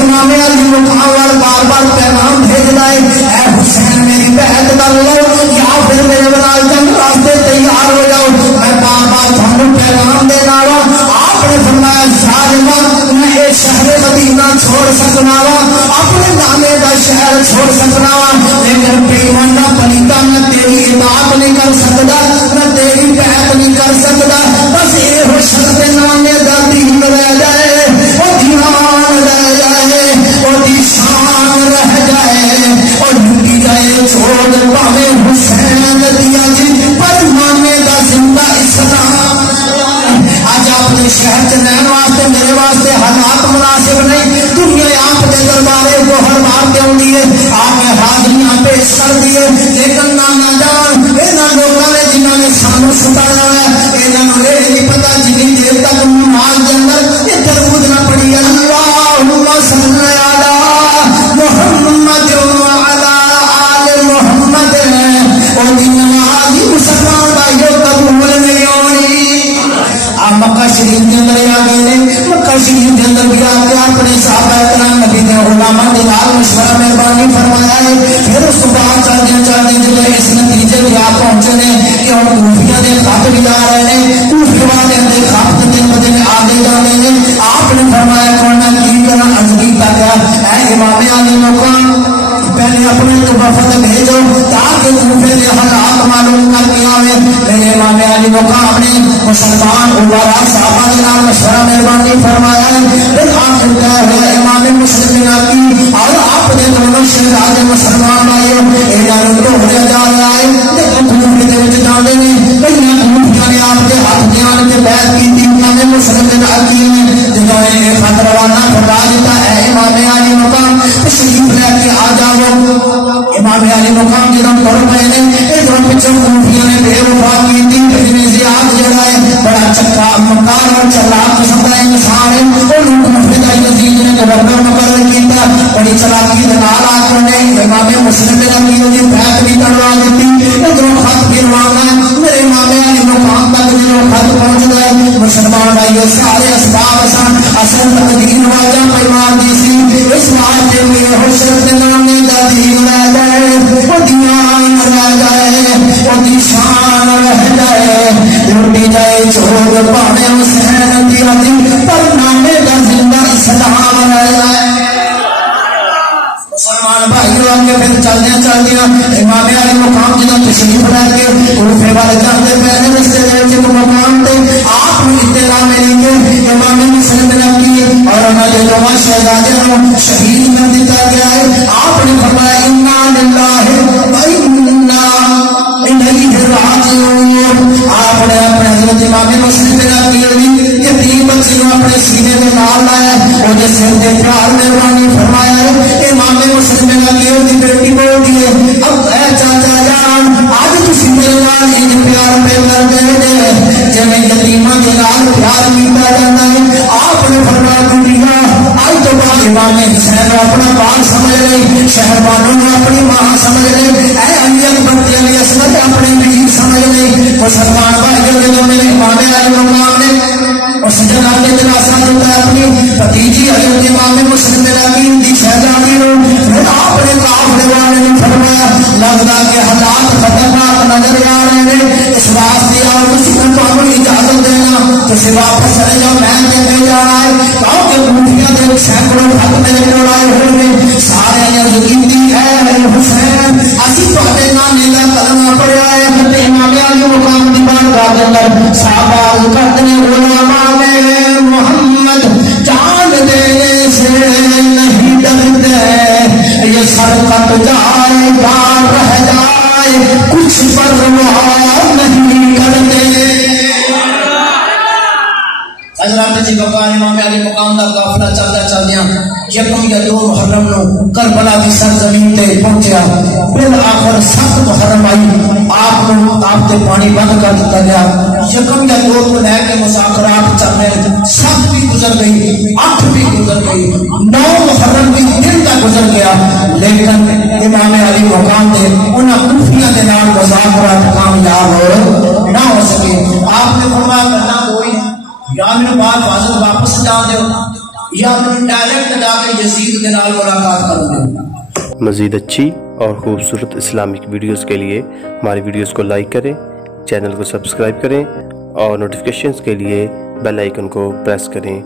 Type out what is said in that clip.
امام علی مقام بار بار پیغام بھیجنا ہے اے حسین میری بیعت کر لو یا پھر میرے بنال جنگ راستے تیار ہو جاؤ میں بار بار تھانوں پیغام دینا وا آپ نے فرمایا ظالما میں اے شہر مدینہ چھوڑ سکنا وا اپنے نامے دا شہر چھوڑ سکنا وا لیکن بے ایمان دا پلیتا میں تیری اطاعت نہیں کر سکتا میں تیری بیعت نہیں کر سکتا بس یہ ہو شرط نامے دا دین رہ جائے وہ دیوان رہ جائے وہ دی شان رہ جائے اور لٹی جائے چھوڑ پاوے حسین دیا جی پر نامے دا زندہ اسلام آج اپنے شہر چ رہن واسطے میرے واسطے حالات مناسب نہیں دنیا آپ کے دربارے کو ہر بار دے ہوندی ہے آپ حاضریاں پیش کر دیے لیکن نہ جان انہاں لوکاں نے جنہاں نے سانو ستایا ہے انہاں نوں یہ نہیں پتا جنی دیر تک نماز دے اندر یہ درود نہ پڑھی اللہم صلی علی محمد وعلی آل محمد اور نماز مسلمان بھائیو قبول نہیں ہونی آپ مکہ شریف کے اندر آ گئے مکہ شریف کے اندر بھی آ کے اپنے صحابہ کرام نبی نے علماء کے نال مشورہ مہربانی فرمایا ہے پھر اس کو بعد چلتے جب اس نتیجے پہ آپ پہنچے ہیں کہ ہم کوفیہ دے خط بھی جا رہے ہیں کوفے والے دے خط دن بدن آگے جانے ہیں آپ نے فرمایا کون کی کرنا عزگی کا کیا اے امام علی مقام پہلے اپنے تو وفد بھیجو تاکہ کوفے کے حالات معلوم کر کے آئے میرے امام علی مقام نے مسلمان علماء صحابہ کے نام مشورہ مہربانی فرمایا ہے پھر آخر کہا ہے امام مسلمین کی اور آپ نے دونوں شہزادے مسلمان بھائیوں انہوں نے دوہرے جا رہا ہے لیکن کوفے کے وچ جاندے نہیں کئی کوفیاں نے آپ کے ہاتھ دیان کے بیعت کی تھی امام مسلمین علی نے جنہوں نے خط روانہ فرما دیتا ہے امام علی مقام تشریف لے کے آ جاؤ امام علی مقام جنہوں کر پہ نے ادھر پیچھے کوفیاں نے بے وفا کی تھی ابن زیاد جگہ ہے بڑا چکا مکار اور چلاک قسم کا انسان ہے انہوں کوفے کا یزید نے گورنر مقرر کیا بڑی چلاکی کے نال آ کے نے امام مسلم علی کی بیعت بھی کروا دیتی ادھر خط گروانا میرے امام علی مقام تک جو خط پہنچ گئے مسلمان بھائیوں سارے اسباب سن اصل تقدیر واجہ پیمان دی سی اس واسطے میں حسن نام نے دین رہ جائے وہ دیان رہ جائے وہ دی شان رہ جائے لٹی جائے چھوڑ پاوے حسین دیا دین پر نامے دا زندہ اسلام رہ جائے مسلمان بھائیوں آگے پھر چلدیا امام علی مقام جنہوں تشریف لے کے کوفے والے جاتے پہلے رستے دے کو مقام تے آپ کو اطلاع ملی کہ امام مسلم کی اور ہمارے دونوں شہزادے کو شہید کر دیتا گیا ہے آپ نے فرمایا انا للہ و انا الیہ راجعون آپ نے اپنے حضرت امام مسلم کی یتیم بچے کو اپنے سینے میں ڈال لایا اور جس سے پیار مہربانی فرمایا ہے امام مسلم کی بیٹی بول دی اب اے چاچا جان آج تسی میرے نال ان پیار پہ کر دے جے میں یتیماں دے نال پیار کیتا جاندا ہے آپ نے فرمایا دنیا آج تو بعد امام حسین اپنا باپ سمجھ رہے شہربانوں نے اپنی ماں سمجھ رہے اے علی اکبر علی اصغر اپنے ویر سمجھ رہے مسلمان بھائیوں نے میرے امام علی مقام نے اس جناب نے جنازہ ہوتا ہے اپنی بھتیجی حضرت امام مسلم کی شہزادی نو پھر آپ نے کافر والے نے فرمایا لگتا کہ حالات خطرناک نظر آ رہے ہیں اس واسطے آپ کسی کو اپنی اجازت دینا تو واپس چلے جاؤ میں کہتے جا رہا ہے کیونکہ کوفیہ کے سینکڑوں خط میرے کو آئے ہوئے سارے نے ضرورتی ہے حسین اسی تواڈے نام دا کلمہ پڑھیا ہے حضرت امام علی مقام دی بارگاہ دے اندر صحابہ کرتے ہیں علماء نے محمد جان دینے سے نہیں ڈرتے یہ سرکت جائے گا رہ جائے کچھ پرواہ نہیں کرتے حضرات جی بقار امام علی مقام دا قافلہ چلدیا یکم یا دو محرم نو کربلا دی سرزمین تے پہنچیا بالآخر 7 محرم آئی آپ تے پانی بند کر دیتا گیا یکم یا دو کو لے کے مذاکرات چل رہے 7 بھی گزر گئی 8 بھی گزر گئی 9 محرم بھی دن کا گزر گیا لیکن امام علی مقام دے انہاں کوفیہ دے نال مذاکرات کامیاب نہ ہو سکے آپ نے فرمایا کرنا کوئی یا میرے بعد حاضر واپس جا دے یا اپنی ڈائریکٹ جا کے یزید کے نال ملاقات کروں. مزید اچھی اور خوبصورت اسلامک ویڈیوز کے لیے ہماری ویڈیوز کو لائک کریں، چینل کو سبسکرائب کریں اور نوٹیفیکیشنز کے لیے بیل آئیکن کو پریس کریں.